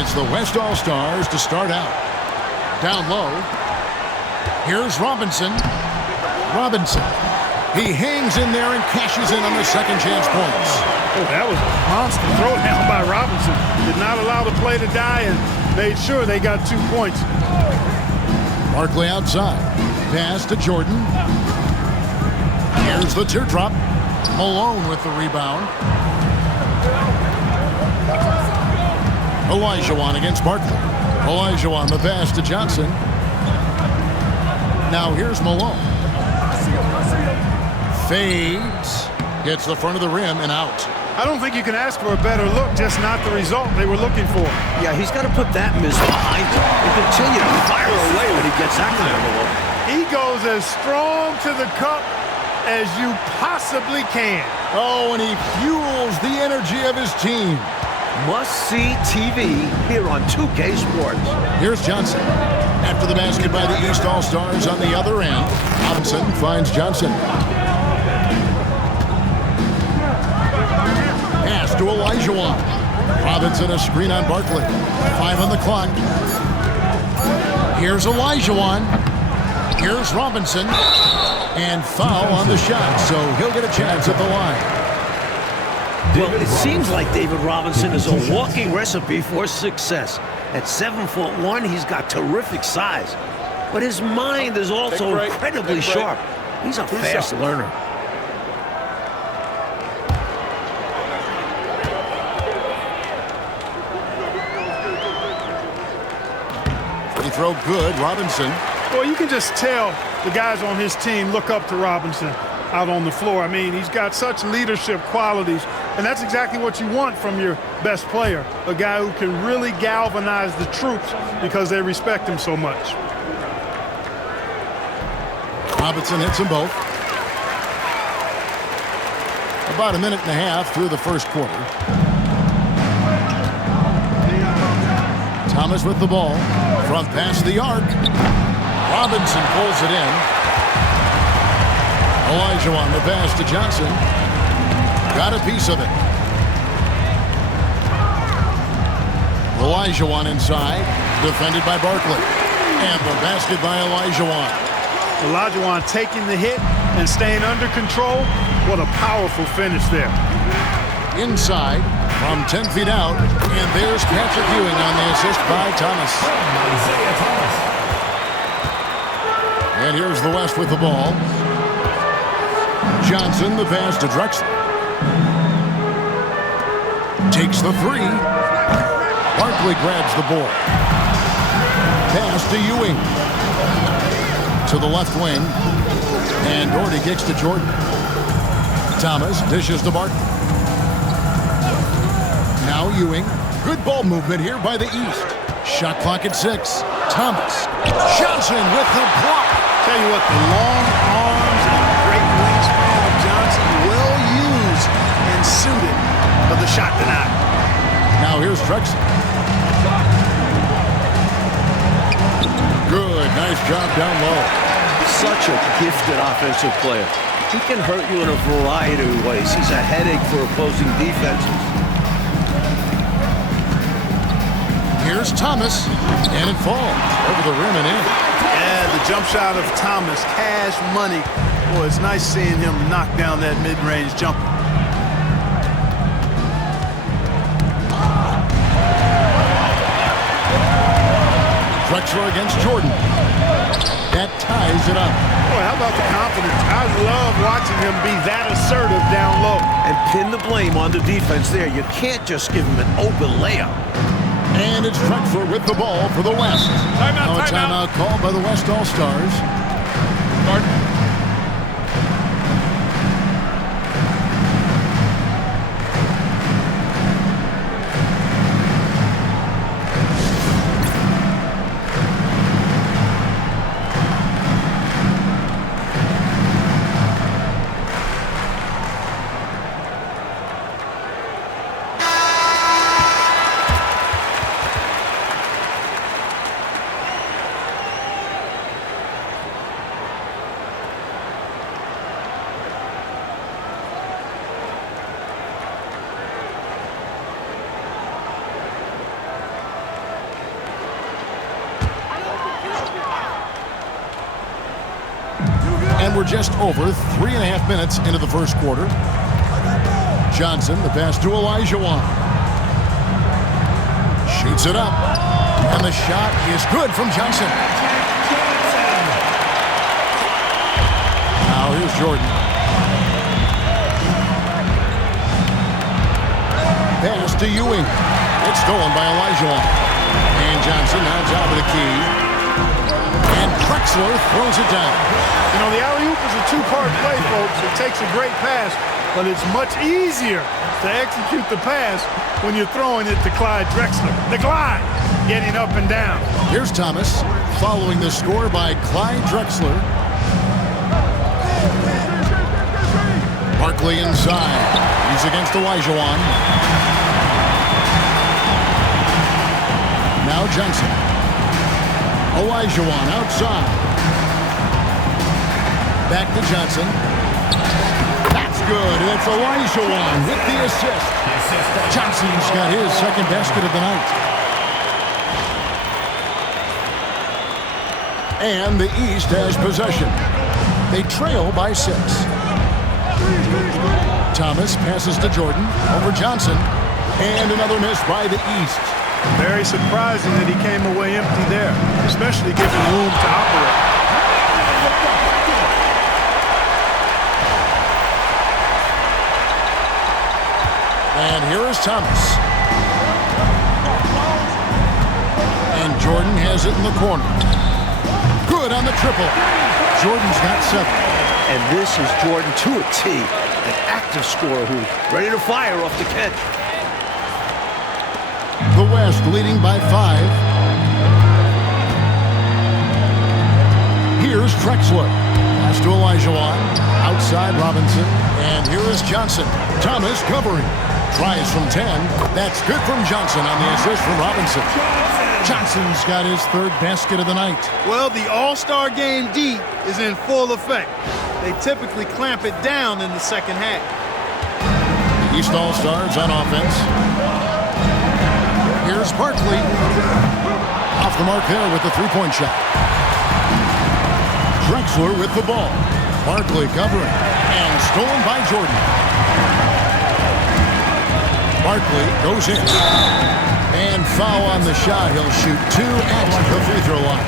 And it's the West All-Stars to start out. Down low. Here's Robinson. Robinson. He hangs in there and cashes in on the second chance points. Oh, that was a monster throwdown by Robinson. Did not allow the play to die and made sure they got 2 points. Barkley outside. Pass to Jordan. Here's the teardrop. Malone with the rebound. Olajuwon against Barkley. Olajuwon the pass to Johnson. Now here's Malone. Fades. Hits the front of the rim and out. I don't think you can ask for a better look, just not the result they were looking for. Yeah, he's got to put that miss behind him and continue to fire away when he gets that kind of a look. He goes as strong to the cup as you possibly can. Oh, and he fuels the energy of his team. Must-see TV here on 2K Sports. Here's Johnson. After the basket by the East All-Stars on the other end, Robinson finds Johnson. Pass to Olajuwon. Robinson a screen on Barkley. 5 on the clock. Here's Olajuwon. Here's Robinson. And foul on the shot, so he'll get a chance at the line. Well, it seems like David Robinson is a walking recipe for success. At 7'1", he's got terrific size. But his mind is also incredibly sharp. He's a fast learner. Free throw good, Robinson. Well, you can just tell the guys on his team look up to Robinson out on the floor. I mean, he's got such leadership qualities, and that's exactly what you want from your best player, a guy who can really galvanize the troops because they respect him so much. Robinson hits them both. About a minute and a half through the first quarter. Thomas with the ball. Front pass the arc. Robinson pulls it in. Olajuwon the pass to Johnson. Got a piece of it. Olajuwon inside. Defended by Barkley. And the basket by Olajuwon. Olajuwon taking the hit and staying under control. What a powerful finish there. Inside from 10 feet out. And there's Patrick Ewing on the assist by Thomas. And here's the West with the ball. Johnson, the pass to Drexler. Takes the three. Barkley grabs the board. Pass to Ewing. To the left wing. And Doherty kicks to Jordan. Thomas dishes to Barkley. Now Ewing. Good ball movement here by the East. Shot clock at 6. Thomas. Johnson with the block. Tell you what, the long arms and great wingspan of Johnson, well used and suited for the shot tonight. Now here's Drexler. Good, nice job down low. Such a gifted offensive player. He can hurt you in a variety of ways. He's a headache for opposing defenses. Here's Thomas, and it falls over the rim and in. Yeah, the jump shot of Thomas, cash money. Boy, it's nice seeing him knock down that mid-range jumper. Drexler against Jordan. That ties it up. Boy, how about the confidence? I love watching him be that assertive down low. And pin the blame on the defense there. You can't just give him an open layup. And it's Drexler with the ball for the West. Now a timeout called by the West All-Stars. And we're just over 3.5 minutes into the first quarter. Johnson, the pass to Olajuwon. Shoots it up. And the shot is good from Johnson. Now here's Jordan. Pass to Ewing. It's stolen by Olajuwon. And Johnson now top of the key. And Drexler throws it down. You know, the alley-oop is a two-part play, folks. It takes a great pass, but it's much easier to execute the pass when you're throwing it to Clyde Drexler. The glide, getting up and down. Here's Thomas, following the score by Clyde Drexler. Barkley inside. He's against Olajuwon. Now Johnson. Olajuwon outside. Back to Johnson. That's good. It's Olajuwon with the assist. Johnson's got his second basket of the night. And the East has possession. They trail by 6. Thomas passes to Jordan over Johnson. And another miss by the East. Very surprising that he came away empty there, especially given room to operate. And here is Thomas. And Jordan has it in the corner. Good on the triple. Jordan's got 7. And this is Jordan to a T, an active scorer who's ready to fire off the catch. The West leading by 5. Here's Drexler. Pass to Olajuwon. Outside Robinson. And here is Johnson. Thomas covering. Tries from 10. That's good from Johnson on the assist from Robinson. Johnson's got his third basket of the night. Well, the All-Star Game D is in full effect. They typically clamp it down in the second half. The East All-Stars on offense. Here's Barkley. Off the mark there with the three-point shot. Drexler with the ball. Barkley covering. And stolen by Jordan. Barkley goes in. And foul on the shot. He'll shoot 2 at the free throw line.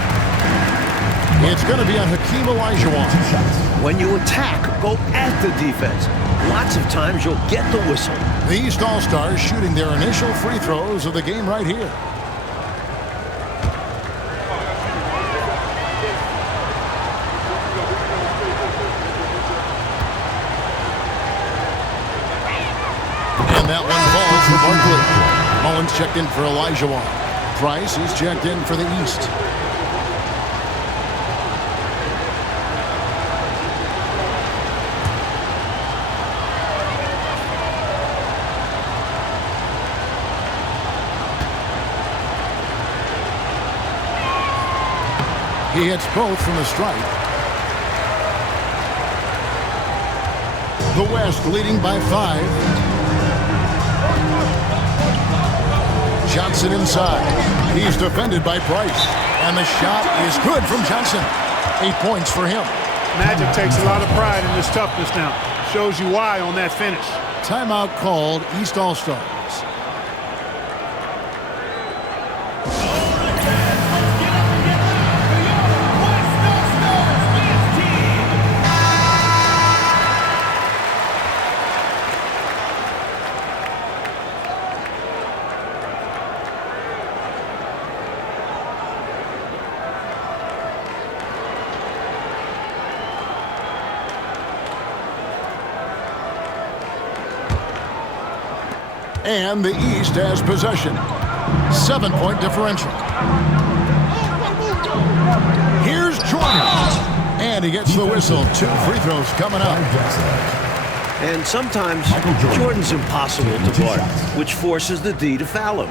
It's going to be on Hakeem Olajuwon. When you attack, go at the defense. Lots of times you'll get the whistle. The East All-Stars shooting their initial free throws of the game right here. And that one falls for Barkley. Mullins checked in for Olajuwon. Price is checked in for the East. He hits both from the stripe. The West leading by 5. Johnson inside. He's defended by Price. And the shot is good from Johnson. 8 points for him. Magic takes a lot of pride in this toughness now. Shows you why on that finish. Timeout called, East All-Stars. And the East has possession. 7-point differential. Here's Jordan. And he gets the whistle. 2 free throws coming up. And sometimes Jordan's impossible to guard, which forces the D to foul him.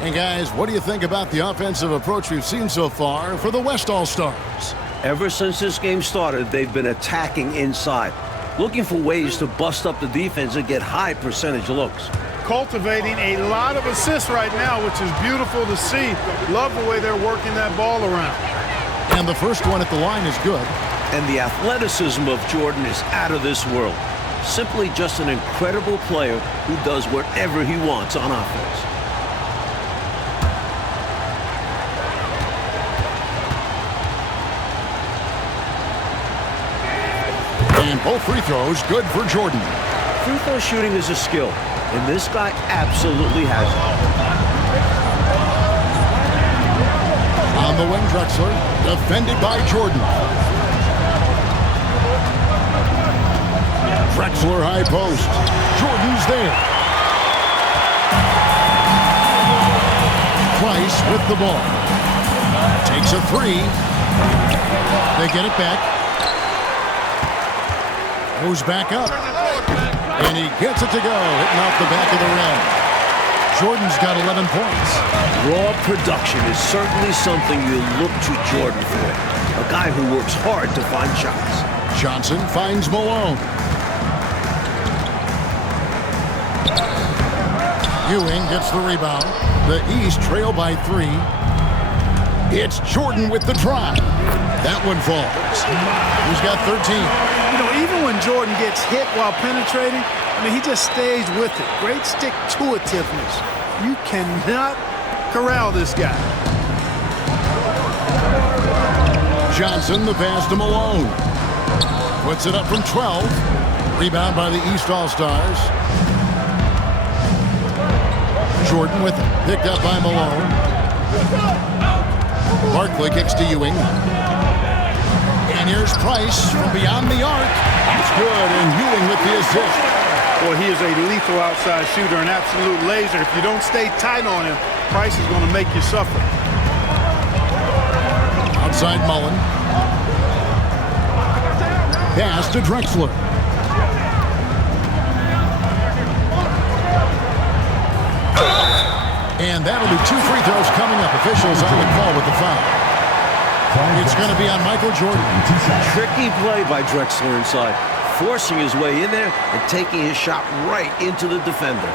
And guys, what do you think about the offensive approach we've seen so far for the West All-Stars? Ever since this game started, they've been attacking inside, looking for ways to bust up the defense and get high percentage looks. Cultivating a lot of assists right now, which is beautiful to see. Love the way they're working that ball around. And the first one at the line is good. And the athleticism of Jordan is out of this world. Simply just an incredible player who does whatever he wants on offense. And both free throws good for Jordan. Free throw shooting is a skill, and this guy absolutely has it. On the wing, Drexler, defended by Jordan. Drexler high post. Jordan's there. Price with the ball. Takes a three. They get it back. Goes back up. And he gets it to go, hitting off the back of the rim. Jordan's got 11 points. Raw production is certainly something you look to Jordan for. A guy who works hard to find shots. Johnson finds Malone. Ewing gets the rebound. The East trail by 3. It's Jordan with the drive. That one falls. He's got 13. You know, even when Jordan gets hit while penetrating, I mean, he just stays with it. Great stick-to-itiveness. You cannot corral this guy. Johnson, the pass to Malone. Puts it up from 12. Rebound by the East All-Stars. Jordan with it. Picked up by Malone. Barkley kicks to Ewing. And here's Price from beyond the arc. It's good, and Ewing with the assist. Boy, he is a lethal outside shooter, an absolute laser. If you don't stay tight on him, Price is going to make you suffer. Outside Mullen. Pass to Drexler. And that'll be 2 free throws coming up. Officials on the call with the foul. It's going to be on Michael Jordan. Tricky play by Drexler inside, forcing his way in there and taking his shot right into the defender.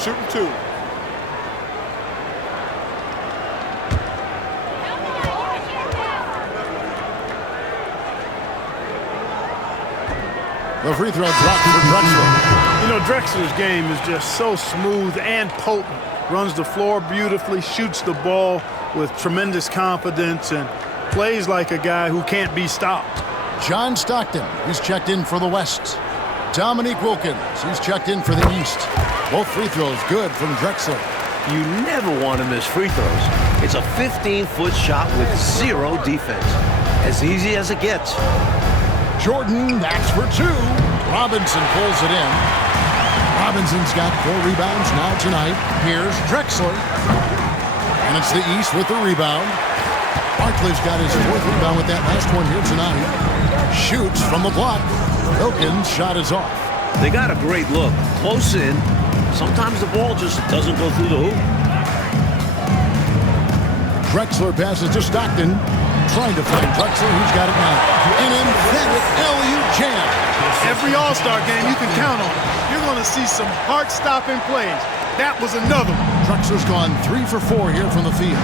Shooting 2. The free throw dropped for Drexler. You know, Drexler's game is just so smooth and potent. Runs the floor beautifully, shoots the ball with tremendous confidence, and plays like a guy who can't be stopped. John Stockton, he's checked in for the West. Dominique Wilkins, he's checked in for the East. Both free throws good from Drexler. You never want to miss free throws. It's a 15-foot shot with 0 defense. As easy as it gets. Jordan, that's for 2. Robinson pulls it in. Robinson's got 4 rebounds now tonight. Here's Drexler. And it's the East with the rebound. Barkley's got his 4th rebound with that last one here tonight. Shoots from the block. Wilkins' shot is off. They got a great look. Close in. Sometimes the ball just doesn't go through the hoop. Drexler passes to Stockton. Trying to find Drexler. He's got it now. An emphatic LU jam. Every All-Star game you can count on. You're going to see some heart-stopping plays. That was another one. Drexler's gone 3 for 4 here from the field.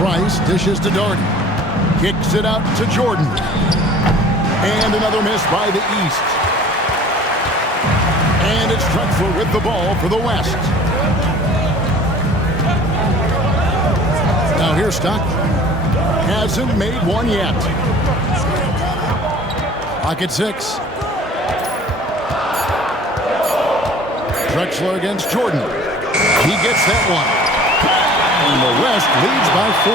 Price dishes to Doherty. Kicks it out to Jordan. And another miss by the East. And it's Drexler with the ball for the West. Now here's Stockton. Hasn't made one yet. Clock at 6. Drexler against Jordan. He gets that one. And the West leads by 4.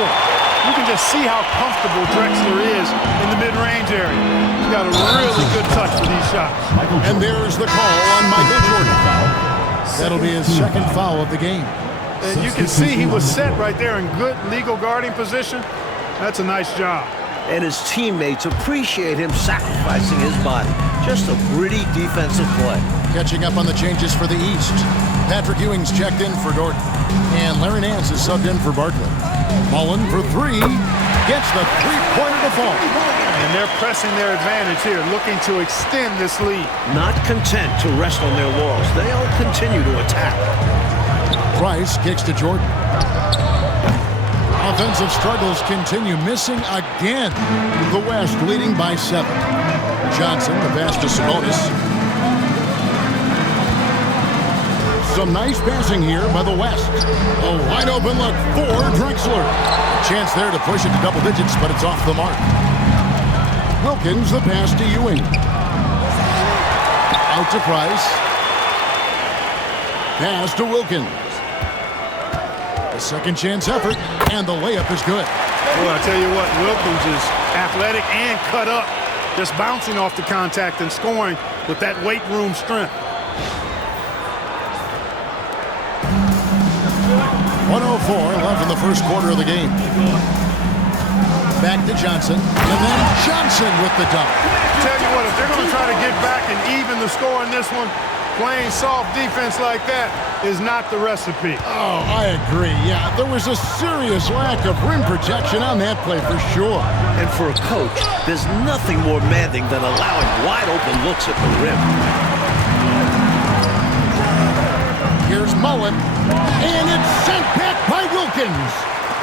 You can just see how comfortable Drexler is in the mid-range area. He's got a really good touch for these shots. And there's the call on Michael Jordan. That'll be his 2nd foul of the game. And you can see he was set right there in good legal guarding position. That's a nice job. And his teammates appreciate him sacrificing his body. Just a gritty defensive play. Catching up on the changes for the East. Patrick Ewing's checked in for Dorton. And Larry Nance is subbed in for Barkley. Mullen for 3. Gets the three-pointer to fall. And they're pressing their advantage here, looking to extend this lead. Not content to rest on their laurels. They'll continue to attack. Price kicks to Jordan. Offensive struggles continue, missing again. The West leading by 7. Johnson, the pass to Sabonis. Some nice passing here by the West. A wide open look for Drexler. Chance there to push it to double digits, but it's off the mark. Wilkins, the pass to Ewing. Out to Price. Pass to Wilkins. A second chance effort, and the layup is good. Well, I tell you what, Wilkins is athletic and cut up, just bouncing off the contact and scoring with that weight room strength. 1:04 left in the first quarter of the game. Back to Johnson, and then Johnson with the dunk. Tell you what, if they're going to try to get back and even the score in this one, playing soft defense like that is not the recipe. Oh, I agree. Yeah, there was a serious lack of rim protection on that play for sure. And for a coach, there's nothing more maddening than allowing wide open looks at the rim. Here's Mullen, and it's sent back by Wilkins.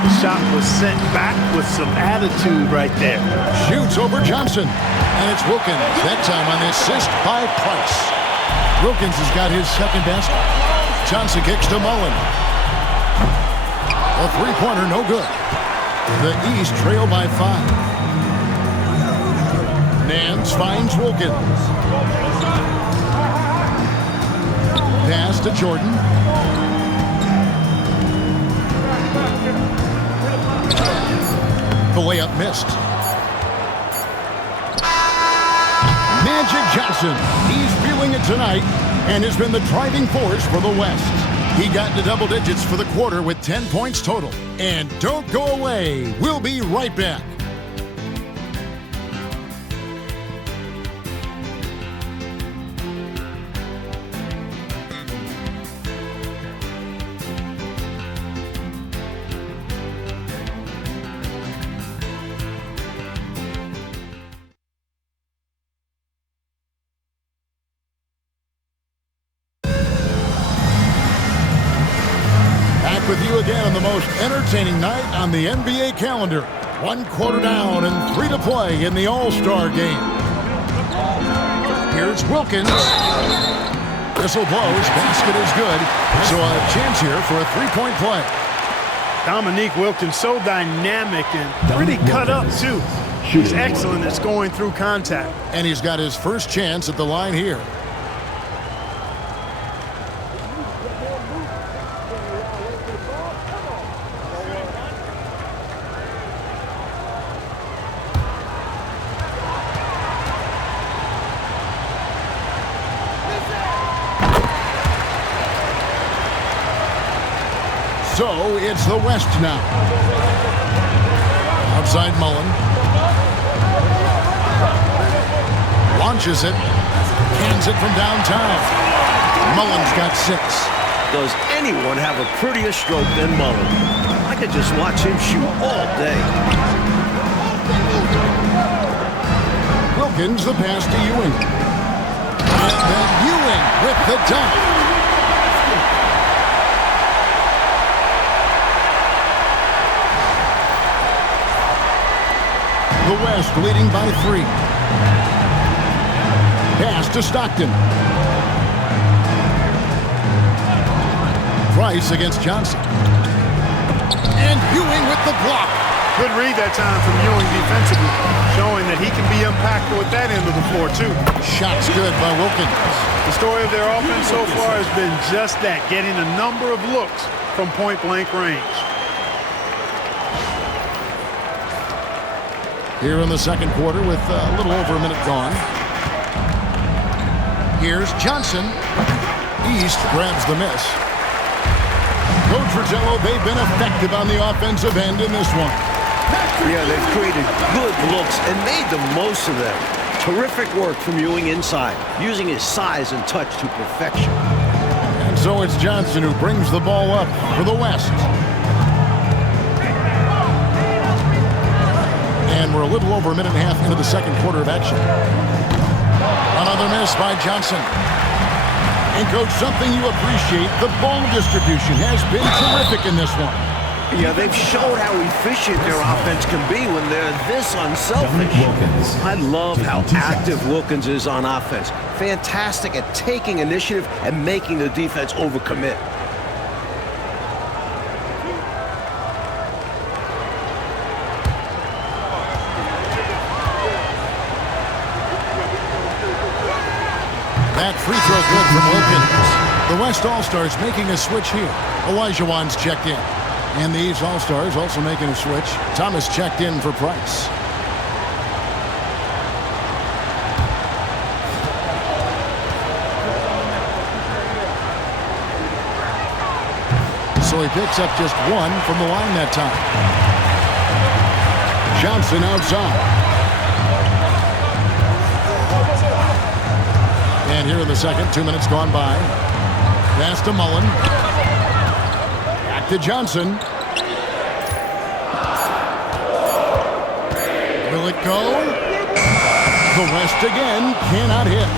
The shot was sent back with some attitude right there. Shoots over Johnson, and it's Wilkins, that time on the assist by Price. Wilkins has got his second basket. Johnson kicks to Mullen. A three-pointer, no good. The East trail by 5. Nance finds Wilkins. Pass to Jordan. The layup missed. Magic Johnson. He's feeling it tonight and has been the driving force for the West. He got into double digits for the quarter with 10 points total. And don't go away. We'll be right back. With you again on the most entertaining night on the NBA calendar. 1 quarter down and 3 to play in the All-Star game. Here's Wilkins. Whistle blows. Basket is good. So a chance here for a three-point play. Dominique Wilkins, so dynamic and pretty cut up, too. He's excellent at scoring through contact. And he's got his first chance at the line here. So it's the West now. Outside Mullen. Launches it. Cans it from downtown. Mullen's got 6. Does anyone have a prettier stroke than Mullen? I could just watch him shoot all day. Wilkins, the pass to Ewing. And then Ewing with the dunk. The West leading by 3. Pass to Stockton. Price against Johnson. And Ewing with the block. Good read that time from Ewing defensively, showing that he can be impactful at that end of the floor, too. Shots good by Wilkins. The story of their offense so far has been just that, getting a number of looks from point-blank range. Here in the second quarter with a little over a minute gone. Here's Johnson. East grabs the miss. Coach Fratello, they've been effective on the offensive end in this one. Yeah, they've created good looks and made the most of them. Terrific work from Ewing inside, using his size and touch to perfection. And so it's Johnson who brings the ball up for the West. And we're a little over a minute and a half into the second quarter of action. Another miss by Johnson. And, Coach, something you appreciate, the ball distribution has been terrific in this one. Yeah, they've shown how efficient their offense can be when they're this unselfish. I love how active Wilkins is on offense. Fantastic at taking initiative and making the defense overcommit. That free throw good from Wilkins. The West All-Stars making a switch here. Olajuwon's checked in. And the East All-Stars also making a switch. Thomas checked in for Price. So he picks up just one from the line that time. Johnson outside. And here in the second, 2 minutes gone by. Pass to Mullen. Back to Johnson. Will it go? The West again cannot hit.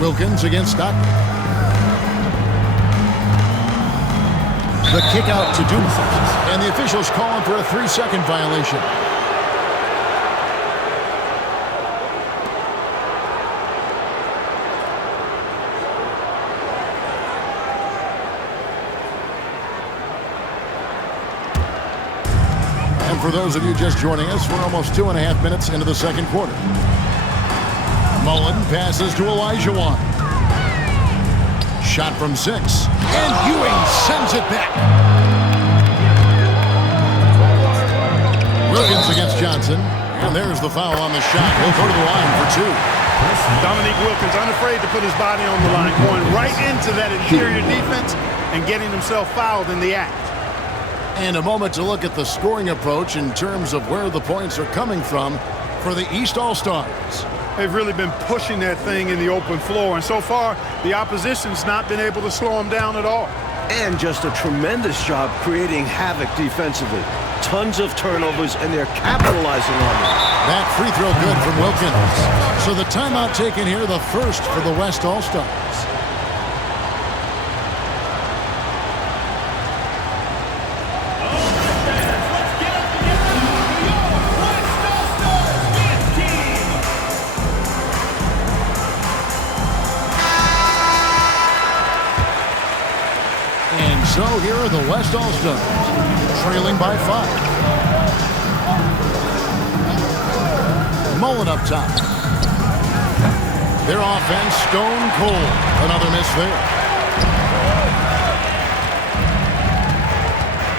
Wilkins against Stockton. The kick out to Dumas. And the officials calling for a 3-second violation. For those of you just joining us, we're almost 2.5 minutes into the second quarter. Mullen passes to Olajuwon. Shot from 6. And Ewing sends it back. Wilkins against Johnson. And there's the foul on the shot. He'll go to the line for 2. Dominique Wilkins unafraid to put his body on the line, going right into that interior defense and getting himself fouled in the act. And a moment to look at the scoring approach in terms of where the points are coming from for the East All-Stars. They've really been pushing that thing in the open floor, and so far the opposition's not been able to slow them down at all. And just a tremendous job creating havoc defensively. Tons of turnovers, and they're capitalizing on it. That free throw good from Wilkins. So the timeout taken here, the first for the West All-Stars. So here are the West All-Stars, trailing by 5. Mullen up top. Their offense stone cold. Another miss there.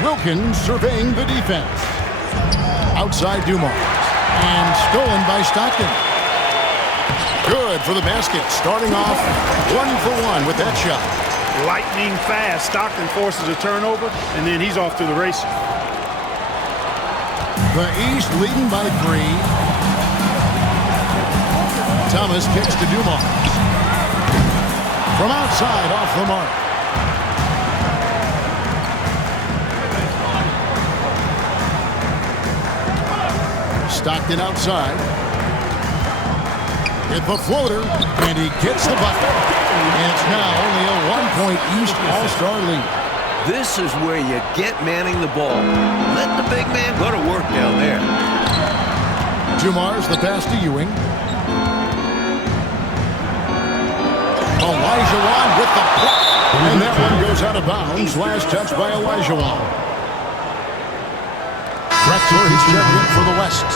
Wilkins surveying the defense. Outside Dumars. And stolen by Stockton. Good for the basket. Starting off 1 for 1 with that shot. Lightning fast. Stockton forces a turnover, and then he's off to the races. The East leading by 3. Thomas kicks to Dumars. From outside, off the mark. Stockton outside. With the floater, and he gets the bucket. And it's now only a 1-point East All-Star lead. This is where you get manning the ball. Let the big man go to work down there. Dumars the pass to Ewing. Olajuwon with the block. And that one goes out of bounds. Last touch by Olajuwon. Drexler, he's checked in for the West.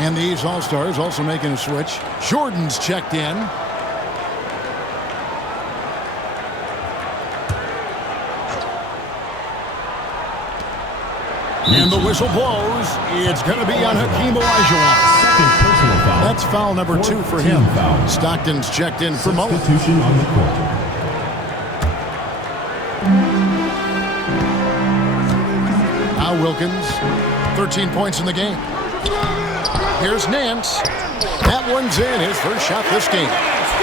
And the East All-Stars also making a switch. Jordan's checked in. And the whistle blows. It's going to be on Hakeem Olajuwon. That's foul number 2 for him. Stockton's checked in for Mullen. Now Wilkins, 13 points in the game. Here's Nance. That one's in, his first shot this game.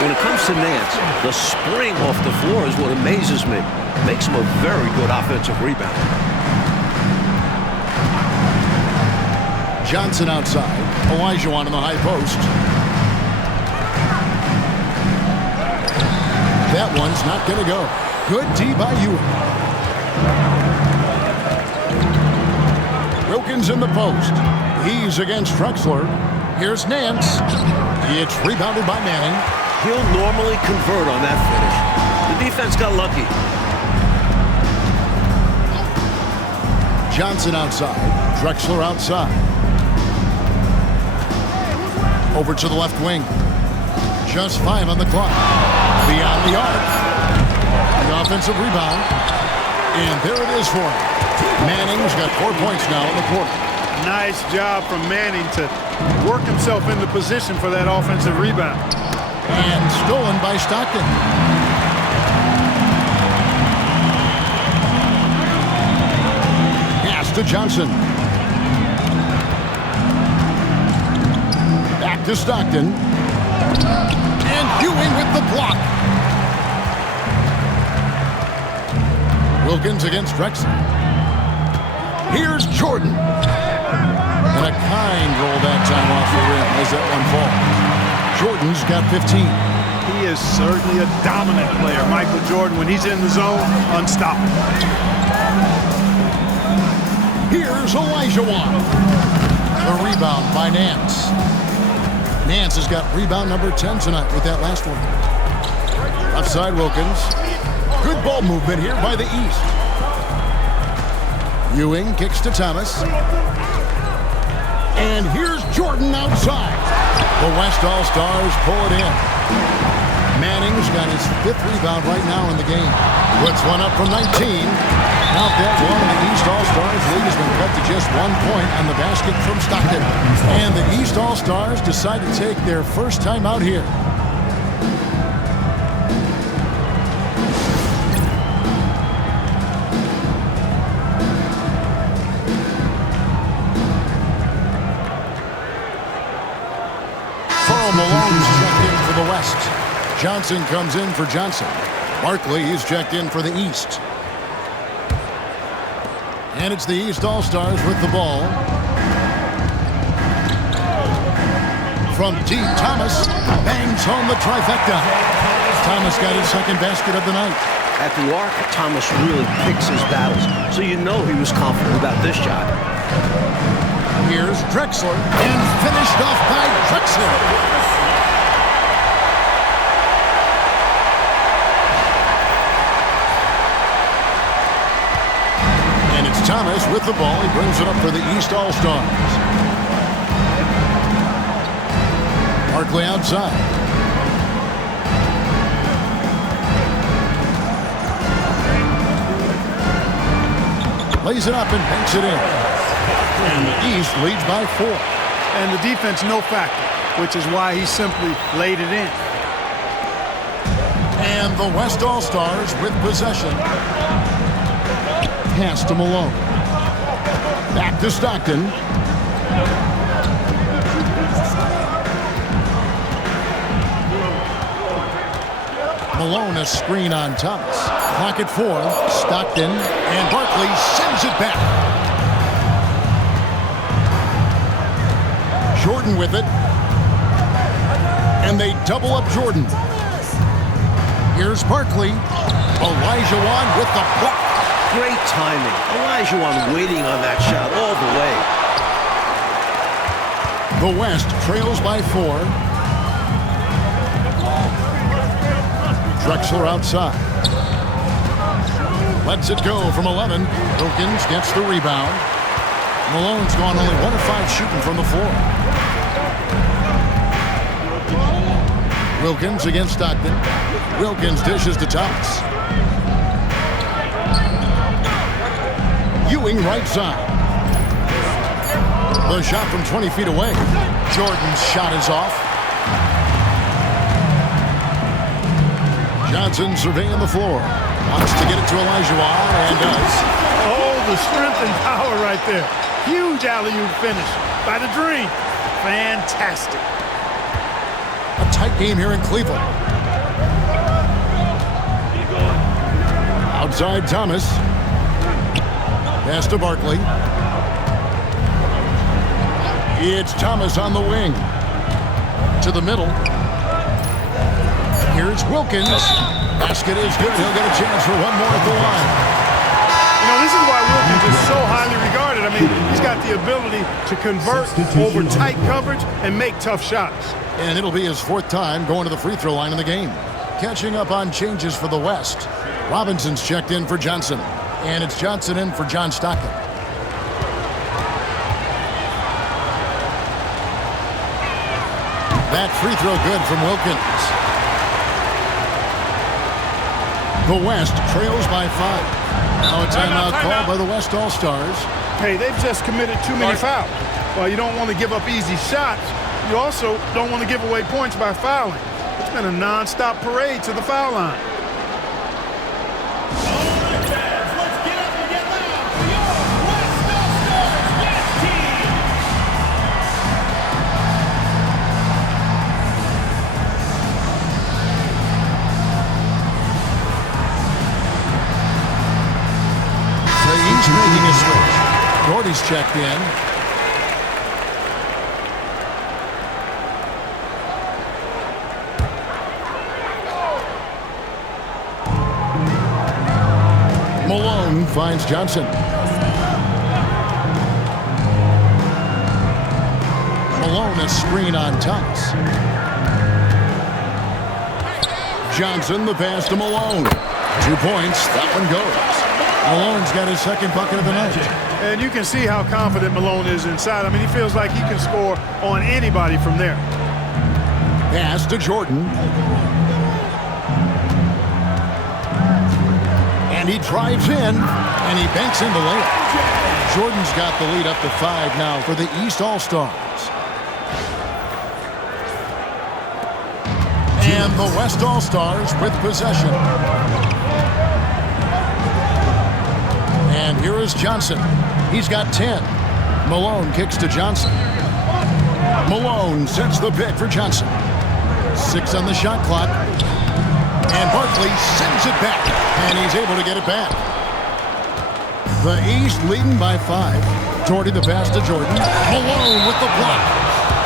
When it comes to Nance, the spring off the floor is what amazes me. Makes him a very good offensive rebounder. Johnson outside. Olajuwon in the high post. That one's not going to go. Good D by Ewing. Wilkins in the post. He's against Drexler. Here's Nance. It's rebounded by Manning. He'll normally convert on that finish. The defense got lucky. Johnson outside. Drexler outside. Over to the left wing. Just 5 on the clock. Beyond the arc. The offensive rebound. And there it is for him. Manning's got 4 points now in the quarter. Nice job from Manning to work himself into position for that offensive rebound. And stolen by Stockton. Pass to Johnson. Back to Stockton. And Ewing with the block. Wilkins against Drexler. Here's Jordan. And a kind roll that time off the rim as that one falls. Jordan's got 15. He is certainly a dominant player, Michael Jordan. When he's in the zone, unstoppable. Here's Olajuwon. The rebound by Nance. Nance has got rebound number 10 tonight with that last one. Left side Wilkins. Good ball movement here by the East. Ewing kicks to Thomas. And here's Jordan outside. The West All-Stars pull it in. Manning's got his 5th rebound right now in the game. Puts one up from 19. Out that one, the East All-Stars lead has been cut to just 1 point on the basket from Stockton. And the East All-Stars decide to take their first time out here. Malone's checked in for the West. Johnson comes in for Johnson. Barkley is checked in for the East. And it's the East All-Stars with the ball. From deep, Thomas bangs home the trifecta. Thomas got his 2nd basket of the night. At the arc, Thomas really picks his battles, so you know he was confident about this shot. Here's Drexler, and finished off by Drexler. And it's Thomas with the ball. He brings it up for the East All-Stars. Barkley outside. Lays it up and banks it in. And the East leads by 4. And the defense no factor, which is why he simply laid it in. And the West All-Stars with possession. Pass to Malone. Back to Stockton. Malone a screen on Thomas. Clock at 4. Stockton and Barkley sends it back. Jordan with it. And they double up Jordan. Here's Barkley. Olajuwon with the block. Great timing. Olajuwon waiting on that shot all the way. The West trails by 4. Drexler outside. Lets it go from 11. Wilkins gets the rebound. Malone's gone only 1 of 5 shooting from the floor. Wilkins against Stockton. Wilkins dishes to Thomas. Ewing right side. The shot from 20 feet away. Jordan's shot is off. Johnson surveying the floor. Wants to get it to Olajuwon and does. Oh, the strength and power right there. Huge alley-oop finish by the Dream. Fantastic. A tight game here in Cleveland. Outside Thomas. Pass to Barkley. It's Thomas on the wing. To the middle. Here's Wilkins. Basket is good. He'll get a chance for one more at the line. You know, this is why Wilkins is so highly regarded. I mean, he's got the ability to convert over tight coverage and make tough shots. And it'll be his fourth time going to the free throw line in the game. Catching up on changes for the West. Robinson's checked in for Johnson. And it's Johnson in for John Stockton. That free throw good from Wilkins. The West trails by 5. Now a timeout called by the West All-Stars. Hey, they've just committed too many fouls. While you don't want to give up easy shots, you also don't want to give away points by fouling. It's been a non-stop parade to the foul line. Making a switch. Gordy's checked in. Malone finds Johnson. Malone, a screen on Thomas. Johnson, the pass to Malone. 2 points. That one goes. Malone's got his second bucket of the night. And you can see how confident Malone is inside. I mean, he feels like he can score on anybody from there. Pass to Jordan. And he drives in, and he banks in the layup. Jordan's got the lead up to 5 now for the East All-Stars. And the West All-Stars with possession. And here is Johnson. He's got 10. Malone kicks to Johnson. Malone sets the pick for Johnson. 6 on the shot clock. And Barkley sends it back. And he's able to get it back. The East leading by 5. Jordy the pass to Jordan. Malone with the block.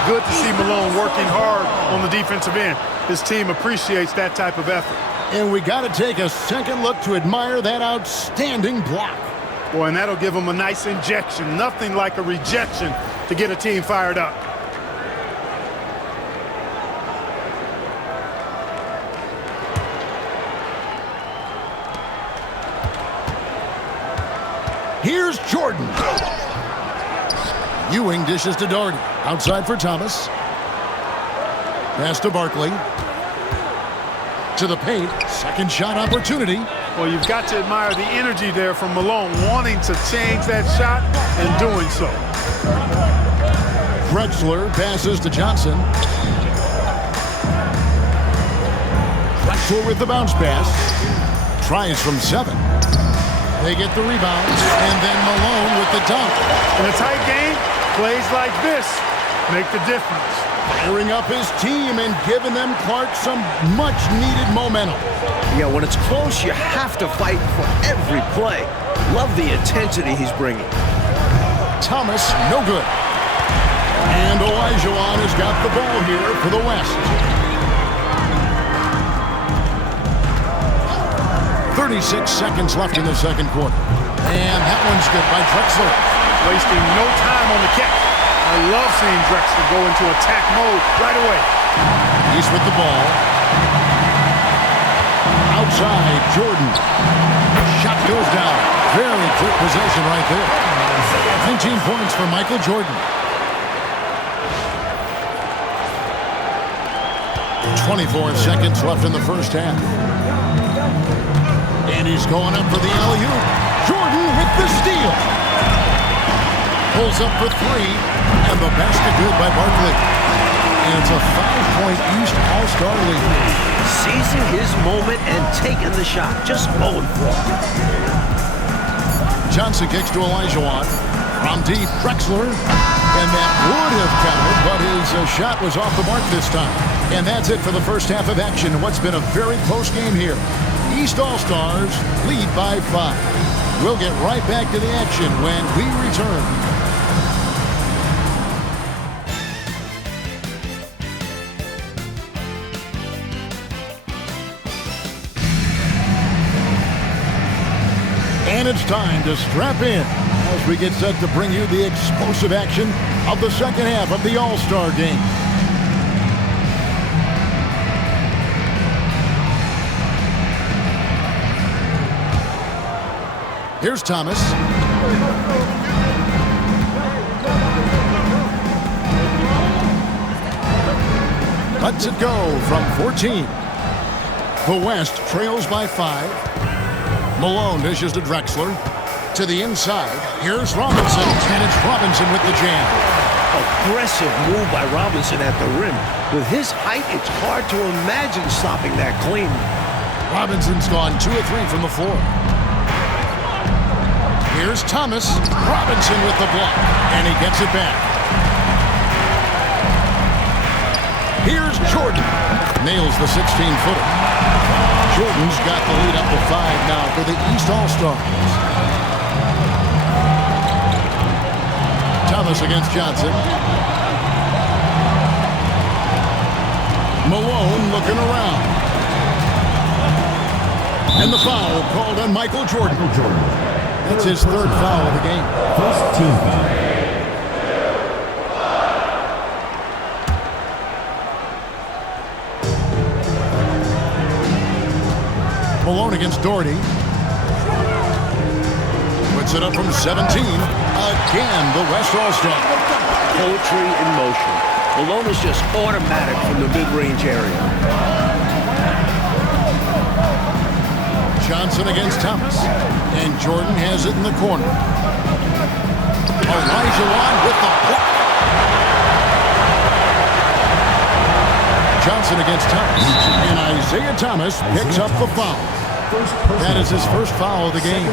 Good to see Malone working hard on the defensive end. His team appreciates that type of effort. And we got to take a second look to admire that outstanding block. Boy, and that'll give them a nice injection. Nothing like a rejection to get a team fired up. Here's Jordan. Ewing dishes to Doherty. Outside for Thomas. Pass to Barkley. To the paint. Second shot opportunity. Well, you've got to admire the energy there from Malone, wanting to change that shot and doing so. Drexler passes to Johnson. Drexler with the bounce pass. Tries from 7. They get the rebound, and then Malone with the dunk. In a tight game, plays like this make the difference. Firing up his team and giving them, Clark, some much-needed momentum. Yeah, when it's close, you have to fight for every play. Love the intensity he's bringing. Thomas, no good. And Olajuwon has got the ball here for the West. 36 seconds left in the second quarter. And that one's good by Drexler. Wasting no time on the catch. I love seeing Drexler go into attack mode right away. He's with the ball. Outside, Jordan. Shot goes down. Very quick possession right there. 19 points for Michael Jordan. 24 seconds left in the first half. And he's going up for the alley-oop. Jordan with the steal. Pulls up for 3. And the basket good by Barkley. And it's a 5-point East All-Star lead. Seizing his moment and taking the shot. Just going for it. Johnson kicks to Olajuwon. From deep, Drexler. And that would have counted, but his shot was off the mark this time. And that's it for the first half of action. What's been a very close game here. East All-Stars lead by 5. We'll get right back to the action when we return. And it's time to strap in as we get set to bring you the explosive action of the second half of the All-Star Game. Here's Thomas. Lets it go from 14. The West trails by 5. Malone dishes to Drexler. To the inside. Here's Robinson, and it's Robinson with the jam. Aggressive move by Robinson at the rim. With his height, it's hard to imagine stopping that clean. Robinson's gone 2 of 3 from the floor. Here's Thomas. Robinson with the block, and he gets it back. Here's Jordan. Nails the 16-footer. Jordan's got the lead up to 5 now for the East All-Stars. Thomas against Johnson. Malone looking around. And the foul called on Michael Jordan. That's his 3rd foul of the game. First team foul. Malone against Doherty. Puts it up from 17. Again, the West All-Star. Poetry in motion. Malone is just automatic from the mid-range area. Johnson against Thomas. And Jordan has it in the corner. Elijah Wan with the block. Johnson against Thomas. And Isaiah Thomas picks up the foul. That is his first foul of the game.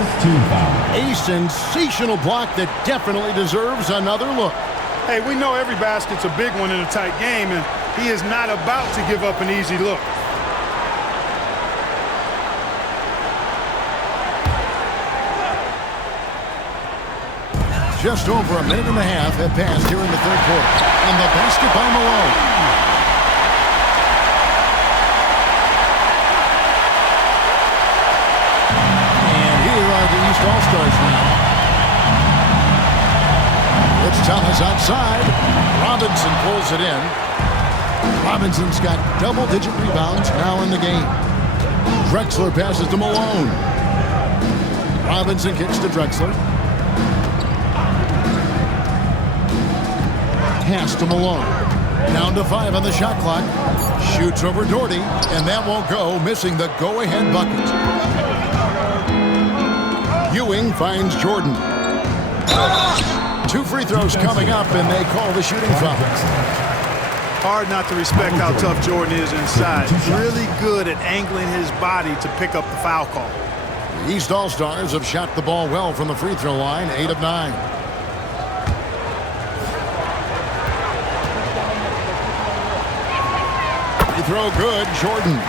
A sensational block that definitely deserves another look. Hey, we know every basket's a big one in a tight game, and he is not about to give up an easy look. Just over a minute and a half have passed here in the 3rd quarter. And the basket by Malone. All-Stars now. It's Thomas outside. Robinson pulls it in. Robinson's got double-digit rebounds now in the game. Drexler passes to Malone. Robinson kicks to Drexler. Pass to Malone. Down to 5 on the shot clock. Shoots over Doherty, and that won't go, missing the go-ahead bucket. Ewing finds Jordan. 2 free throws coming up, and they call the shooting foul. Hard not to respect how tough Jordan is inside. Really good at angling his body to pick up the foul call. The East All-Stars have shot the ball well from the free throw line, 8 of 9. Free throw good, Jordan.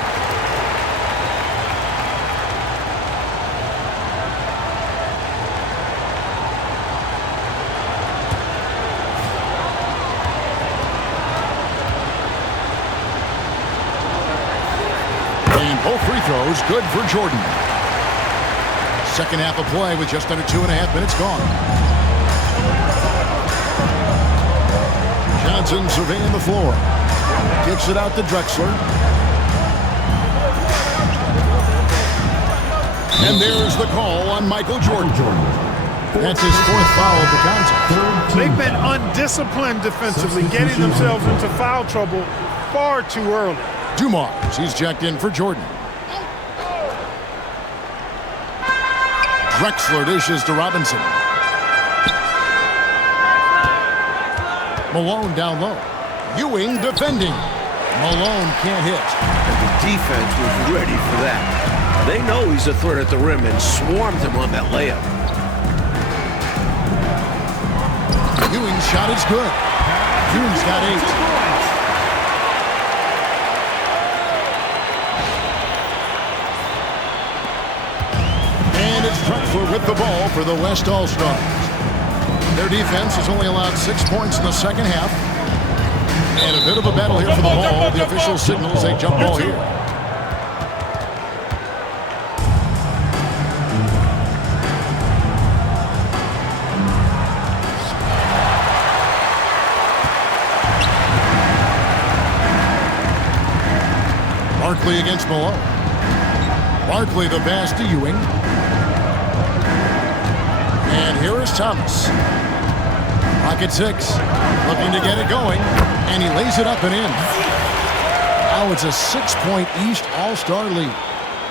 Both free throws good for Jordan. Second half of play with just under 2.5 minutes gone. Johnson surveying the floor. Kicks it out to Drexler. And there's the call on Michael Jordan. That's his 4th foul of the contest. They've been undisciplined defensively, getting themselves into foul trouble far too early. Dumars, he's checked in for Jordan. Drexler dishes to Robinson. Malone down low. Ewing defending. Malone can't hit. And the defense was ready for that. They know he's a threat at the rim and swarmed him on that layup. Ewing's shot is good. Ewing's got 8. Drexler with the ball for the West All-Stars. Their defense has only allowed 6 points in the second half. And a bit of a battle here for the ball. The official signals a jump ball here. Malone. Barkley the pass to Ewing. And here is Thomas. Pocket 6. Looking to get it going. And he lays it up and in. Now it's a 6-point East All-Star lead.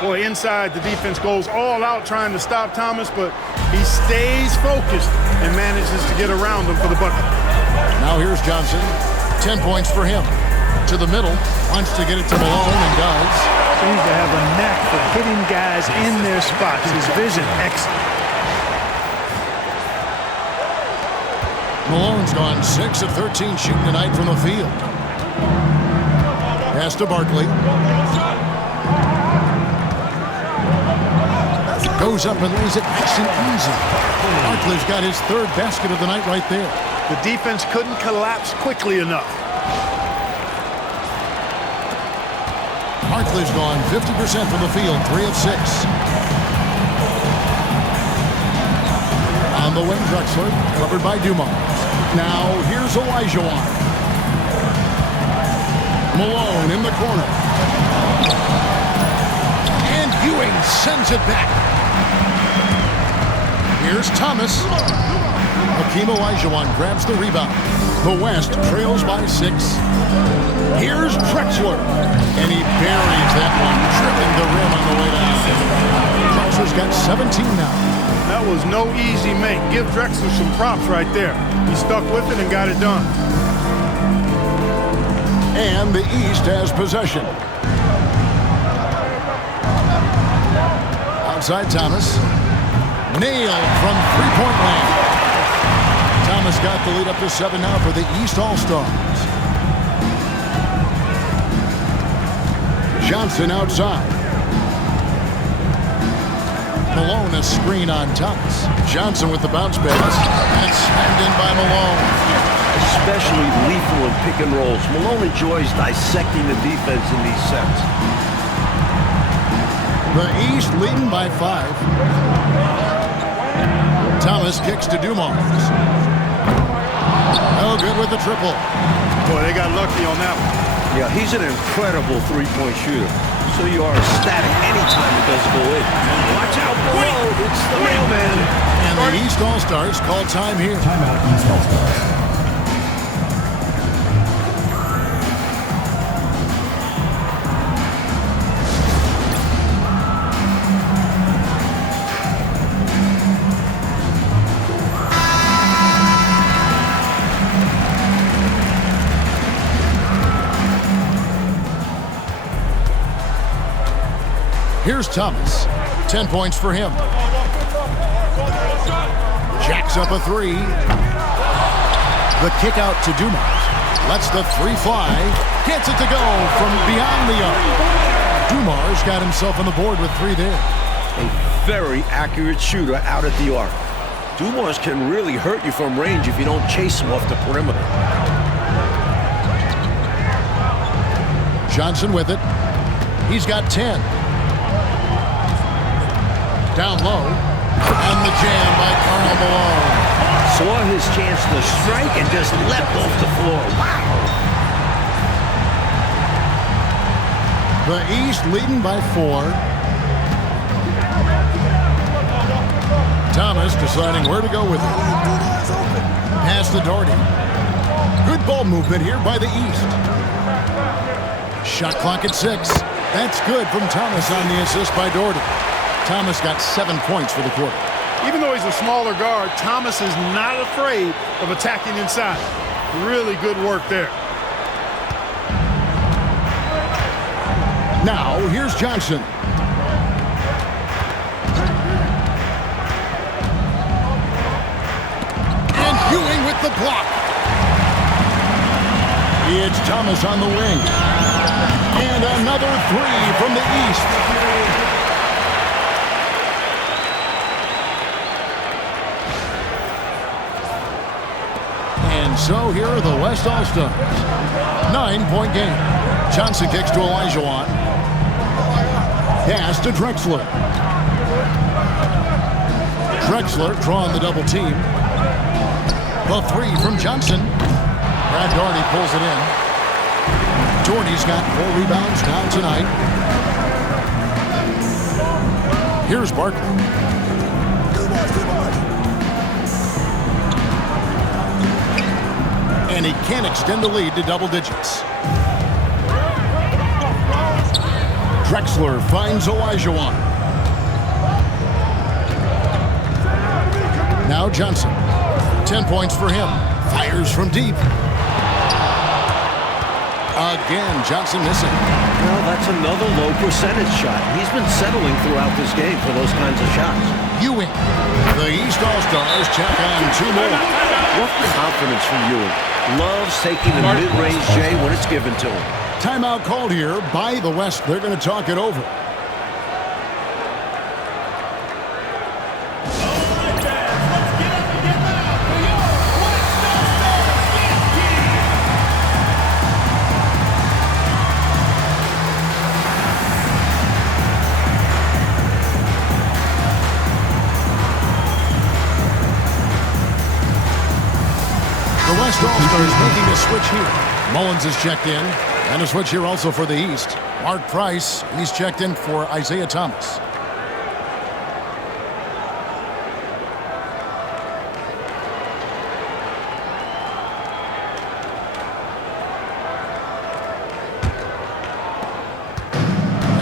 Boy, inside, the defense goes all out trying to stop Thomas, but he stays focused and manages to get around him for the bucket. Now here's Johnson. 10 points for him. To the middle. Wants to get it to Malone and does. Seems to have a knack for hitting guys in their spots. His vision, excellent. Malone's gone 6 of 13 shooting tonight from the field. Pass to Barkley. Goes up and lays it nice and easy. Barkley's got his third basket of the night right there. The defense couldn't collapse quickly enough. Barkley's gone 50% from the field, 3 of 6. On the wing, Drexler, covered by Dumars. Now, here's Olajuwon. Malone in the corner. And Ewing sends it back. Here's Thomas. Hakeem Olajuwon grabs the rebound. The West trails by 6. Here's Drexler. And he buries that one, tripping the rim on the way down. Drexler's got 17 now. That was no easy make. Give Drexler some props right there. He stuck with it and got it done. And the East has possession. Outside Thomas. Nailed from three-point land. Thomas got the lead up to 7 now for the East All-Stars. Johnson outside. Malone a screen on Thomas. Johnson with the bounce pass. And slammed in by Malone. Especially lethal in pick and rolls. Malone enjoys dissecting the defense in these sets. The East leading by 5. Thomas kicks to Dumars. Oh, good with the triple. Boy, they got lucky on that one. Yeah, he's an incredible three-point shooter. So you are ecstatic anytime it doesn't go in. Watch out below. It's the mailman. And the East All-Stars call time here. Timeout, East All-Stars. Here's Thomas. 10 points for him. Jacks up a 3. The kick out to Dumars. Lets the 3 fly. Gets it to go from beyond the arc. Dumars got himself on the board with 3 there. A very accurate shooter out at the arc. Dumars can really hurt you from range if you don't chase him off the perimeter. Johnson with it. He's got 10. Down low. And the jam by Karl Malone. Saw his chance to strike and just leapt off the floor. Wow. The East leading by 4. Thomas deciding where to go with it. Pass to Doherty. Good ball movement here by the East. Shot clock at 6. That's good from Thomas on the assist by Doherty. Thomas got 7 points for the quarter. Even though he's a smaller guard, Thomas is not afraid of attacking inside. Really good work there. Now, here's Johnson. And Ewing with the block. It's Thomas on the wing. And another 3 from the East. And so here are the West All-Stars. 9-point game. Johnson kicks to Olajuwon. Pass to Drexler. Drexler drawing the double team. The 3 from Johnson. Brad Doherty pulls it in. Doherty's got 4 rebounds now tonight. Here's Barkley. And he can't extend the lead to double digits. Drexler finds Olajuwon. Now Johnson. 10 points for him. Fires from deep. Again, Johnson missing. Well, that's another low percentage shot. He's been settling throughout this game for those kinds of shots. Ewing. The East All-Stars check on 2 more. What confidence from Ewing. Loves taking the mid-range J when it's given to him. Timeout called here by the West. They're going to talk it over. The West All-Stars making a switch here. Mullins is checked in. And a switch here also for the East. Mark Price, he's checked in for Isaiah Thomas.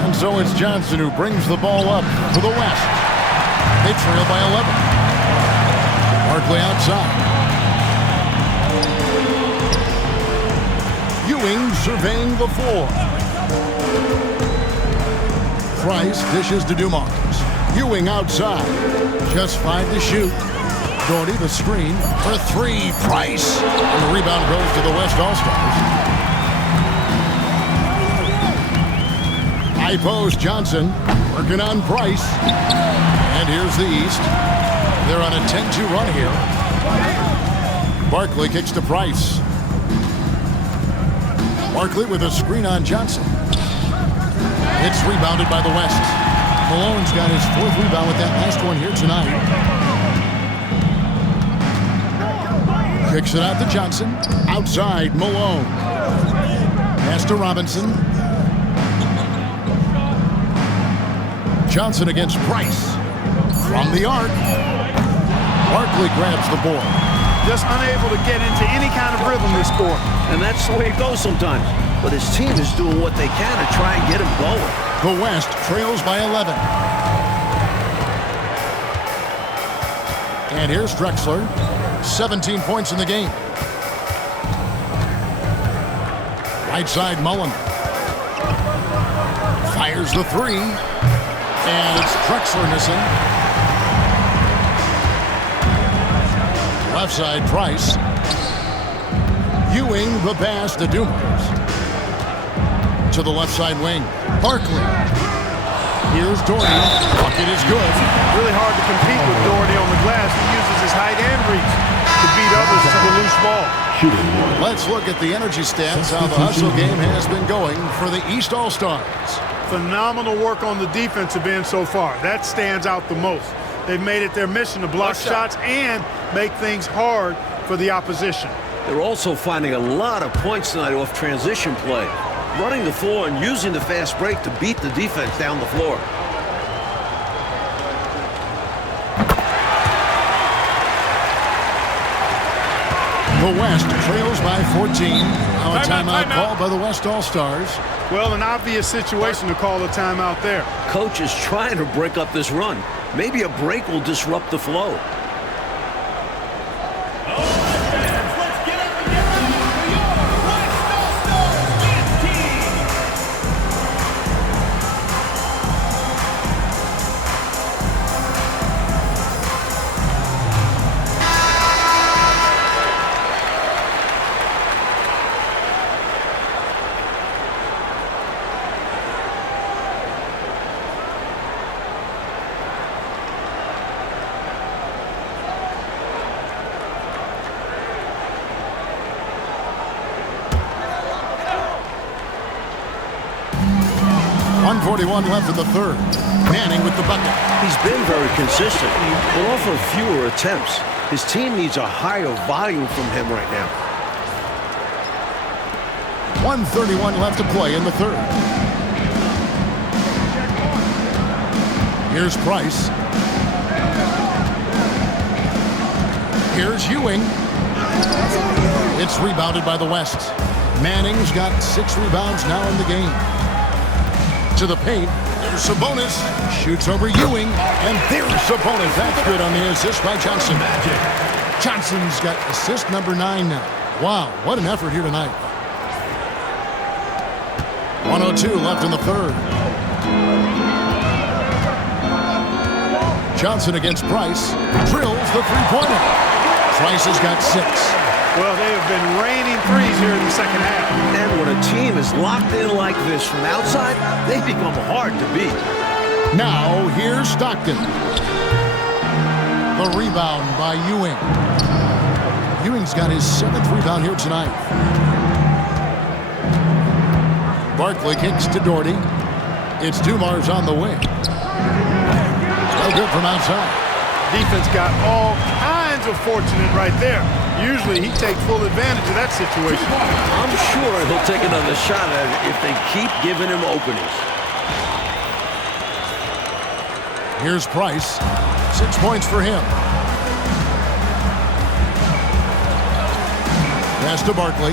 And so it's Johnson who brings the ball up for the West. They trail by 11. Barkley outside. Ewing surveying the floor. Price dishes to Dumars. Ewing outside. Just 5 to shoot. Doherty the screen for 3. Price. And the rebound goes to the West All-Stars. High post Johnson working on Price. And here's the East. They're on a 10-2 run here. Barkley kicks to Price. Barkley with a screen on Johnson. It's rebounded by the West. Malone's got his 4th rebound with that last one here tonight. Kicks it out to Johnson. Outside, Malone. Pass to Robinson. Johnson against Price. From the arc. Barkley grabs the board. Just unable to get into any kind of rhythm this quarter. And that's the way it goes sometimes. But his team is doing what they can to try and get him going. The West trails by 11. And here's Drexler. 17 points in the game. Right side, Mullen. Fires the 3. And it's Drexler missing. Left side, Price. Ewing the pass to Dumars. To the left side wing, Barkley. Here's Doherty. Bucket is good. Really hard to compete with Doherty on the glass. He uses his height and reach to beat others to the loose ball. Let's look at the energy stats, how the hustle game has been going for the East All-Stars. Phenomenal work on the defensive end so far. That stands out the most. They've made it their mission to block shots and make things hard for the opposition. They're also finding a lot of points tonight off transition play. Running the floor and using the fast break to beat the defense down the floor. The West trails by 14. Now a timeout called by the West All-Stars. Well, an obvious situation to call a timeout there. Coach is trying to break up this run. Maybe a break will disrupt the flow. .41 left in the 3rd. Manning with the bucket. He's been very consistent, but often fewer attempts. His team needs a higher volume from him right now. 1:31 left to play in the 3rd. Here's Price. Here's Ewing. It's rebounded by the West. Manning's got 6 rebounds now in the game. To the paint. There's Sabonis. Shoots over Ewing. And there's Sabonis. That's good on the assist by Johnson. Johnson's got assist number 9 now. Wow, what an effort here tonight. 1:02 left in the third. Johnson against Price. Drills the three-pointer. Price has got 6. Well, they have been raining threes here in the second half. And when a team is locked in like this from outside, they become hard to beat. Now, here's Stockton. The rebound by Ewing. Ewing's got his 7th rebound here tonight. Barkley kicks to Doherty. It's Dumars on the wing. No good from outside. Defense got all kinds of fortunate right there. Usually he takes full advantage of that situation. I'm sure he'll take another shot at it if they keep giving him openings. Here's Price. 6 points for him. Pass to Barkley.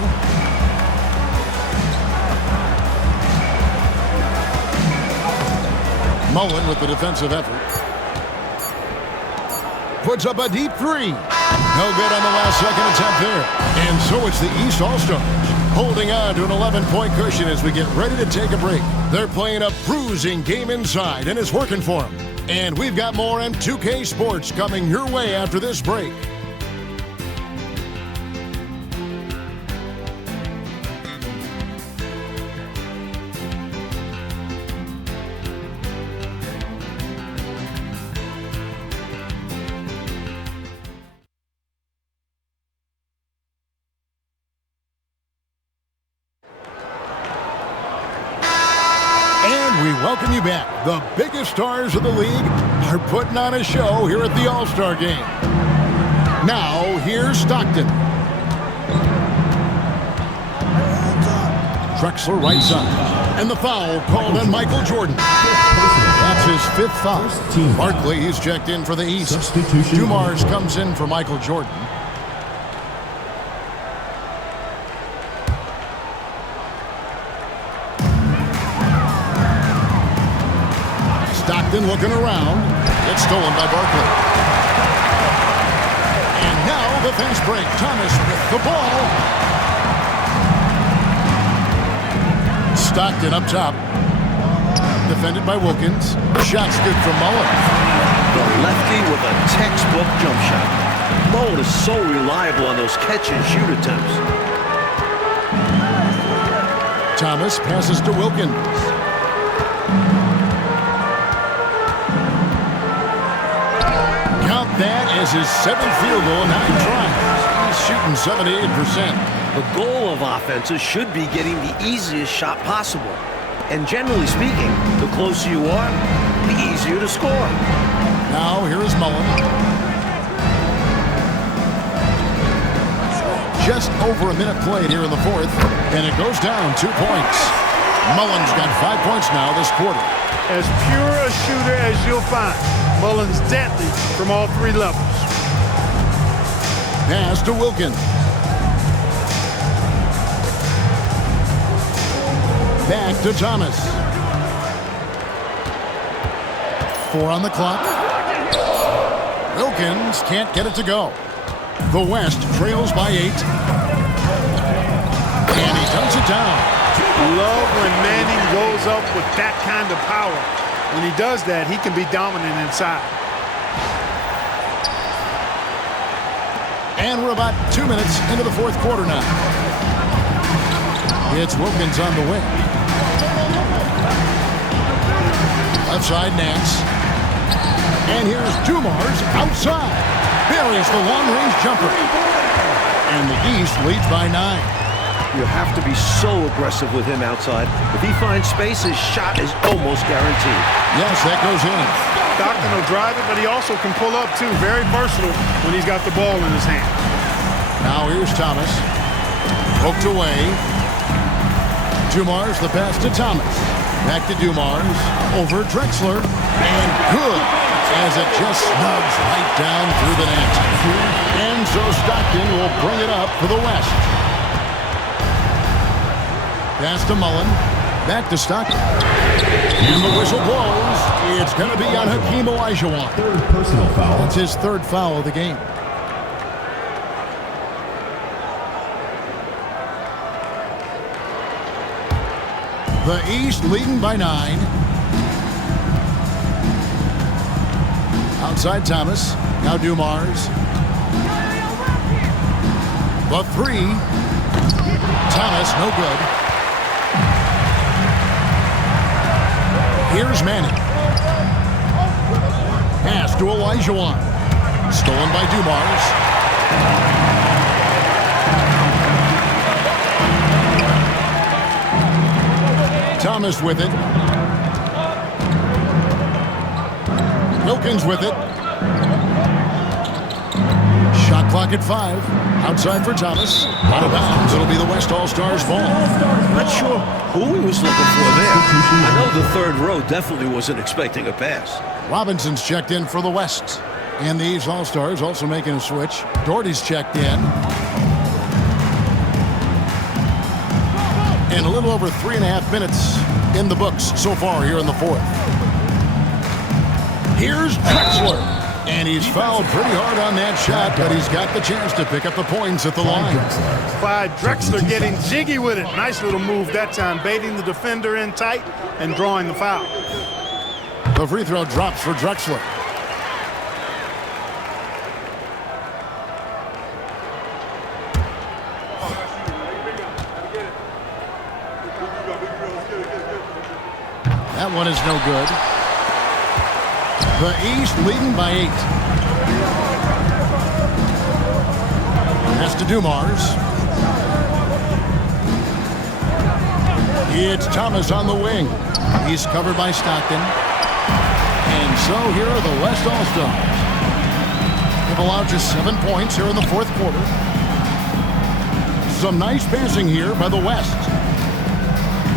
Mullen with the defensive effort. Puts up a deep 3. No good on the last second attempt there. And so it's the East All-Stars holding on to an 11-point cushion as we get ready to take a break. They're playing a bruising game inside, and it's working for them. And we've got more M2K Sports coming your way after this break. We welcome you back. The biggest stars of the league are putting on a show here at the All-Star Game. Now, here's Stockton. Drexler right side. And the foul called on Michael Jordan. That's his 5th foul. Barkley, he's checked in for the East. Dumars comes in for Michael Jordan. Stockton looking around. It's stolen by Barkley. And now the fast break. Thomas with the ball. Stockton up top. Defended by Wilkins. Shot's good from Mullen. The lefty with a textbook jump shot. Mullen is so reliable on those catch-and-shoot attempts. Thomas passes to Wilkins. That is his 7th field goal in 9 tries. He's shooting 78%. The goal of offenses should be getting the easiest shot possible. And generally speaking, the closer you are, the easier to score. Now, here is Mullen. Just over a minute played here in the 4th, and it goes down 2 points. Mullen's got 5 points now this quarter. As pure a shooter as you'll find. Mullen's deadly from all 3 levels. Pass to Wilkins. Back to Thomas. 4 on the clock. Wilkins can't get it to go. The West trails by 8. And he dunks it down. Love when Manning goes up with that kind of power. When he does that, he can be dominant inside. And we're about 2 minutes into the 4th quarter now. It's Wilkins on the wing. Left side, Nance. And here's Dumars outside. Buries the long-range jumper. And the East leads by 9. You have to be so aggressive with him outside. If he finds space, his shot is almost guaranteed. Yes, that goes in. Stockton will drive it, but he also can pull up, too. Very versatile when he's got the ball in his hand. Now here's Thomas. Poked away. Dumars the pass to Thomas. Back to Dumars. Over Drexler. And good, as it just snugs right down through the net. And so Stockton will bring it up for the West. Pass to Mullen. Back to Stockton. And the whistle blows. It's going to be on Hakeem Olajuwon. Third personal foul. That's his third foul of the game. The East leading by 9. Outside Thomas. Now Dumars. The 3. Thomas, no good. Here's Manning. Pass to Olajuwon. Stolen by Dumars. Thomas with it. Wilkins with it. Shot clock at 5. Outside for Thomas. Out of bounds. It'll be the West All-Stars ball. Not sure who he was looking for there. I know the third row definitely wasn't expecting a pass. Robinson's checked in for the West. And the East All-Stars also making a switch. Doherty's checked in. And a little over 3.5 minutes in the books so far here in the fourth. Here's Drexler. And he's fouled pretty hard on that shot, but he's got the chance to pick up the points at the line. Clyde Drexler getting jiggy with it. Nice little move that time, baiting the defender in tight and drawing the foul. The free throw drops for Drexler. That one is no good. The East leading by 8. Pass to Dumars. It's Thomas on the wing. He's covered by Stockton. And so here are the West All-Stars. They've allowed just 7 points here in the fourth quarter. Some nice passing here by the West.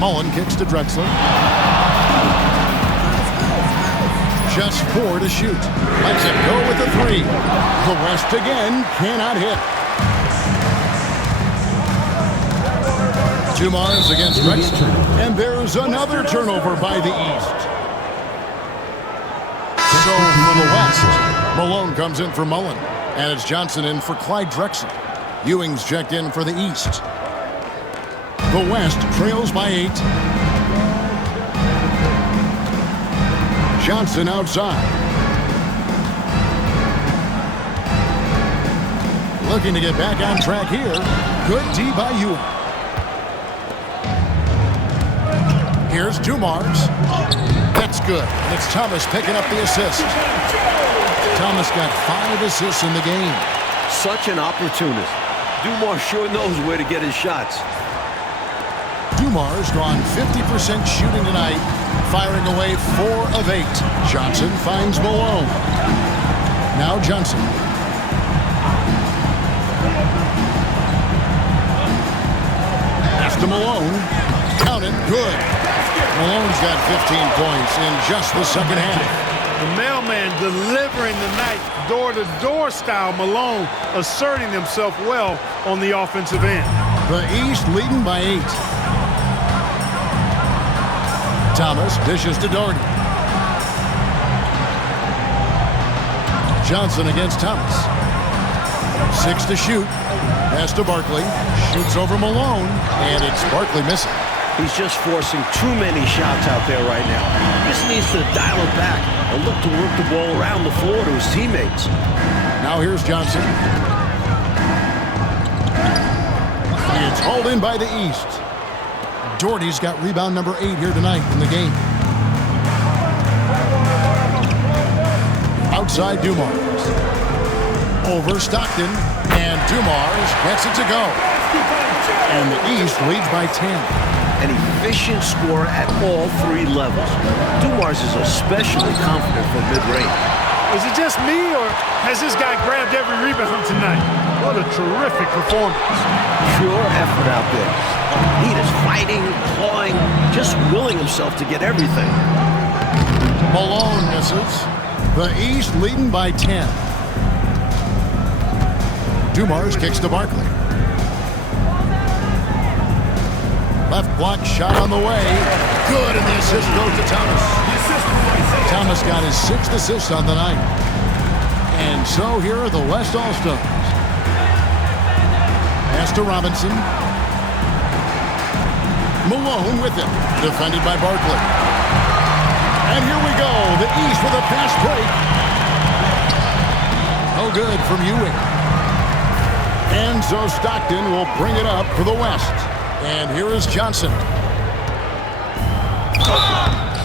Mullen kicks to Drexler. Just 4 to shoot. Lets it go with the 3. The West again cannot hit. Dumars against Drexler. And there's another turnover by the East. So for the West, Malone comes in for Mullen. And it's Johnson in for Clyde Drexler. Ewing's checked in for the East. The West trails by 8. Johnson outside. Looking to get back on track here. Good D by Ewing. Here's Dumars. That's good. And it's Thomas picking up the assist. Thomas got 5 assists in the game. Such an opportunist. Dumars sure knows where to get his shots. Dumars gone 50% shooting tonight, firing away 4 of 8. Johnson finds Malone. Now Johnson. Pass to Malone. Count it. Good. Malone's got 15 points in just the second half. The mailman delivering the night, door-to-door style. Malone asserting himself well on the offensive end. The East leading by 8. Thomas dishes to Doherty. Johnson against Thomas. 6 to shoot. Pass to Barkley. Shoots over Malone, and it's Barkley missing. He's just forcing too many shots out there right now. He just needs to dial it back and look to work the ball around the floor to his teammates. Now here's Johnson. It's hauled in by the East. Doherty's got rebound number 8 here tonight in the game. Outside Dumars. Over Stockton. And Dumars gets it to go. And the East leads by 10. An efficient scorer at all 3 levels. Dumars is especially confident from mid-range. Is it just me, or has this guy grabbed every rebound tonight? What a terrific performance. Pure effort out there. He is fighting, clawing, just willing himself to get everything. Malone misses. The East leading by 10. Dumars kicks to Barkley. Left block shot on the way. Good, and the assist goes to Thomas. Thomas got his 6th assist on the night. And so here are the West All-Stars. Pass to Robinson. Malone with it. Defended by Barkley. And here we go. The East with a fast break. Oh, good from Ewing. And so Stockton will bring it up for the West. And here is Johnson.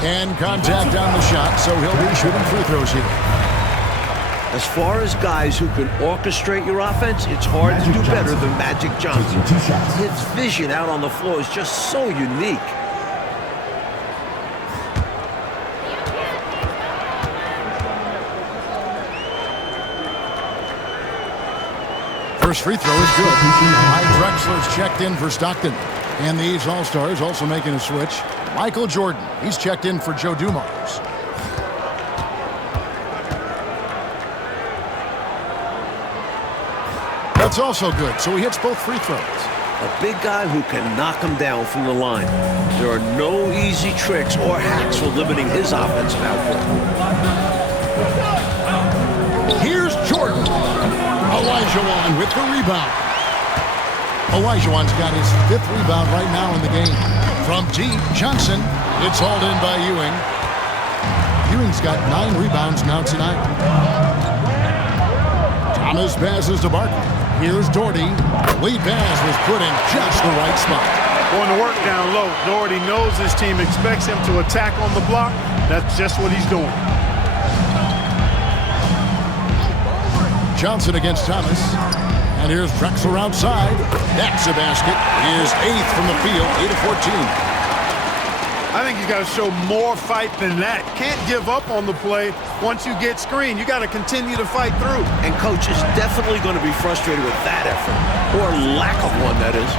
And contact on the shot, so he'll be shooting free throws here. As far as guys who can orchestrate your offense, it's hard to do better than Magic Johnson. His vision out on the floor is just so unique. First free throw is good. Mike Drexler's checked in for Stockton. And these All-Stars also making a switch. Michael Jordan, he's checked in for Joe Dumars. That's also good, so he hits both free throws. A big guy who can knock him down from the line. There are no easy tricks or hacks for limiting his offensive output. Here's Jordan. Olajuwon with the rebound. Olajuwon's got his 5th rebound right now in the game. From deep, Johnson. It's hauled in by Ewing. Ewing's got 9 rebounds now tonight. Thomas passes to Barkley. Here's Doherty. The lead pass was put in just the right spot. Going to work down low. Doherty knows his team expects him to attack on the block. That's just what he's doing. Johnson against Thomas. And here's Drexler outside. That's a basket. His 8th from the field, 8 of 14. I think he's got to show more fight than that. Can't give up on the play once you get screened. You got to continue to fight through. And coach is definitely going to be frustrated with that effort, or lack of one, that is.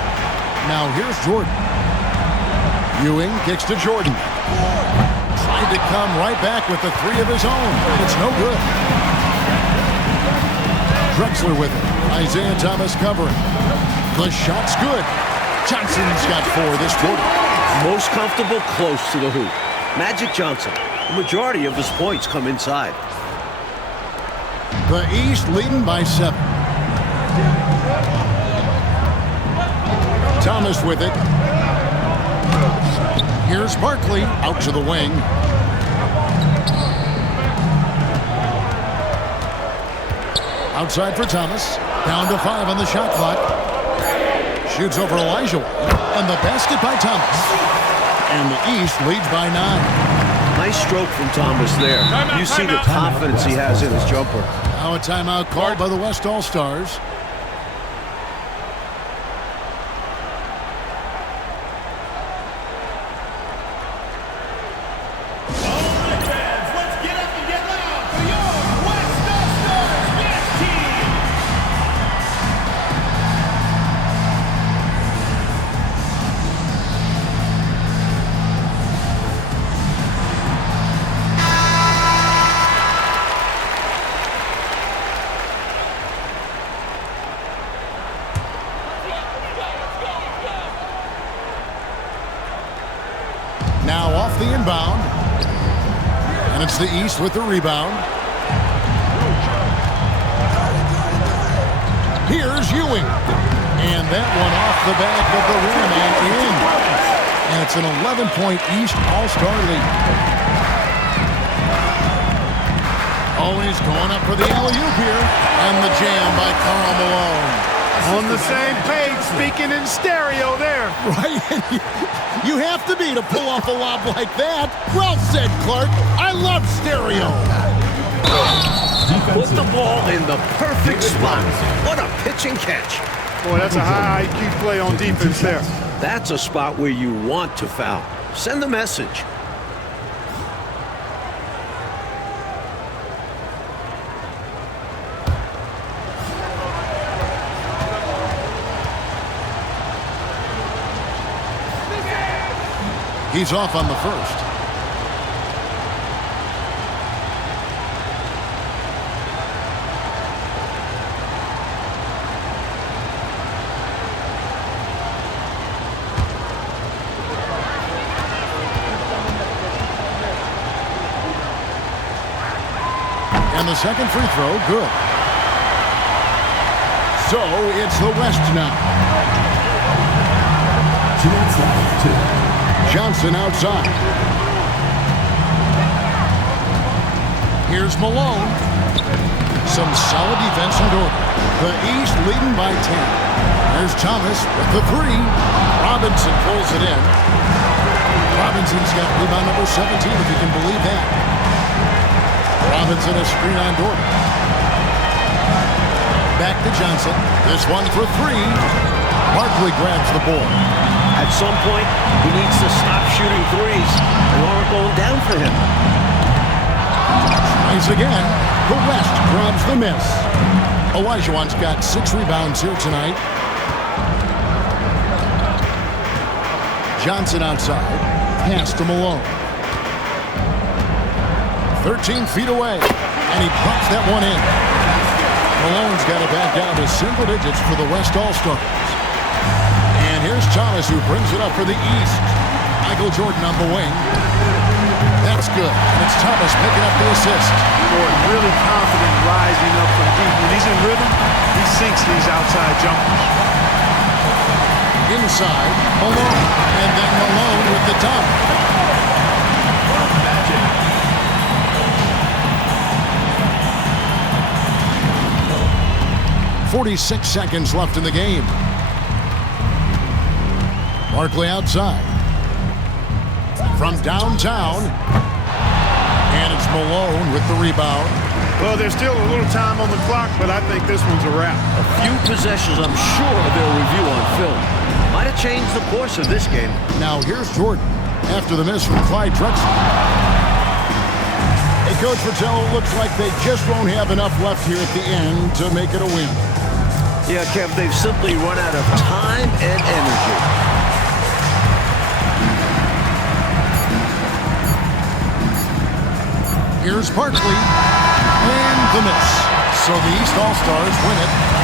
Now here's Jordan. Ewing kicks to Jordan. Tried to come right back with the 3 of his own. It's no good. Drexler with it. Isaiah Thomas covering. The shot's good. Johnson's got 4 this quarter. Most comfortable close to the hoop. Magic Johnson. The majority of his points come inside. The East leading by 7. Thomas with it. Here's Barkley out to the wing. Outside for Thomas. Down to 5 on the shot clock. Shoots over Olajuwon. And the basket by Thomas. And the East leads by 9. Nice stroke from Thomas there. You see the confidence he has in his jumper. Now a timeout called by the West All-Stars. Now off the inbound. And it's the East with the rebound. Here's Ewing. And that one off the back of the rim and in. And it's an 11-point East All-Star lead. Oh, he's going up for the alley-oop here. And the jam by Karl Malone. On the same page, speaking in stereo there. Right? You have to be to pull off a lob like that. Well said, Clark. I love stereo. Put the ball in the perfect spot. What a pitch and catch. Boy, that's a high IQ play on defense there. That's a spot where you want to foul. Send the message. He's off on the first. And the second free throw, good. So it's the West now. 2 minutes left. Johnson outside. Here's Malone. Some solid defense and order. The East leading by 10. There's Thomas with the three. Robinson pulls it in. Robinson's got rebound number 17, if you can believe that. Robinson a screen on Gordon. Back to Johnson. This one for three. Barkley grabs the board. At some point, he needs to stop shooting threes. They aren't going down for him. Tries again. The West grabs the miss. Olajuwon's got 6 rebounds here tonight. Johnson outside. Pass to Malone. 13 feet away. And he pops that one in. Malone's got it back down to single digits for the West All-Stars. And here's Thomas, who brings it up for the East. Michael Jordan on the wing. That's good. And it's Thomas picking up the assist. Jordan really confident rising up from deep. When he's in rhythm, he sinks these outside jumpers. Inside, Malone. And then Malone with the dunk. 46 seconds left in the game. Barkley outside. From downtown. And it's Malone with the rebound. Well, there's still a little time on the clock, but I think this one's a wrap. A few possessions I'm sure they'll review on film. Might have changed the course of this game. Now here's Jordan after the miss from Clyde Drexler. Hey, Coach Patel, looks like they just won't have enough left here at the end to make it a win. Yeah, Kev, they've simply run out of time and energy. Here's Barkley, and the miss. So the East All-Stars win it.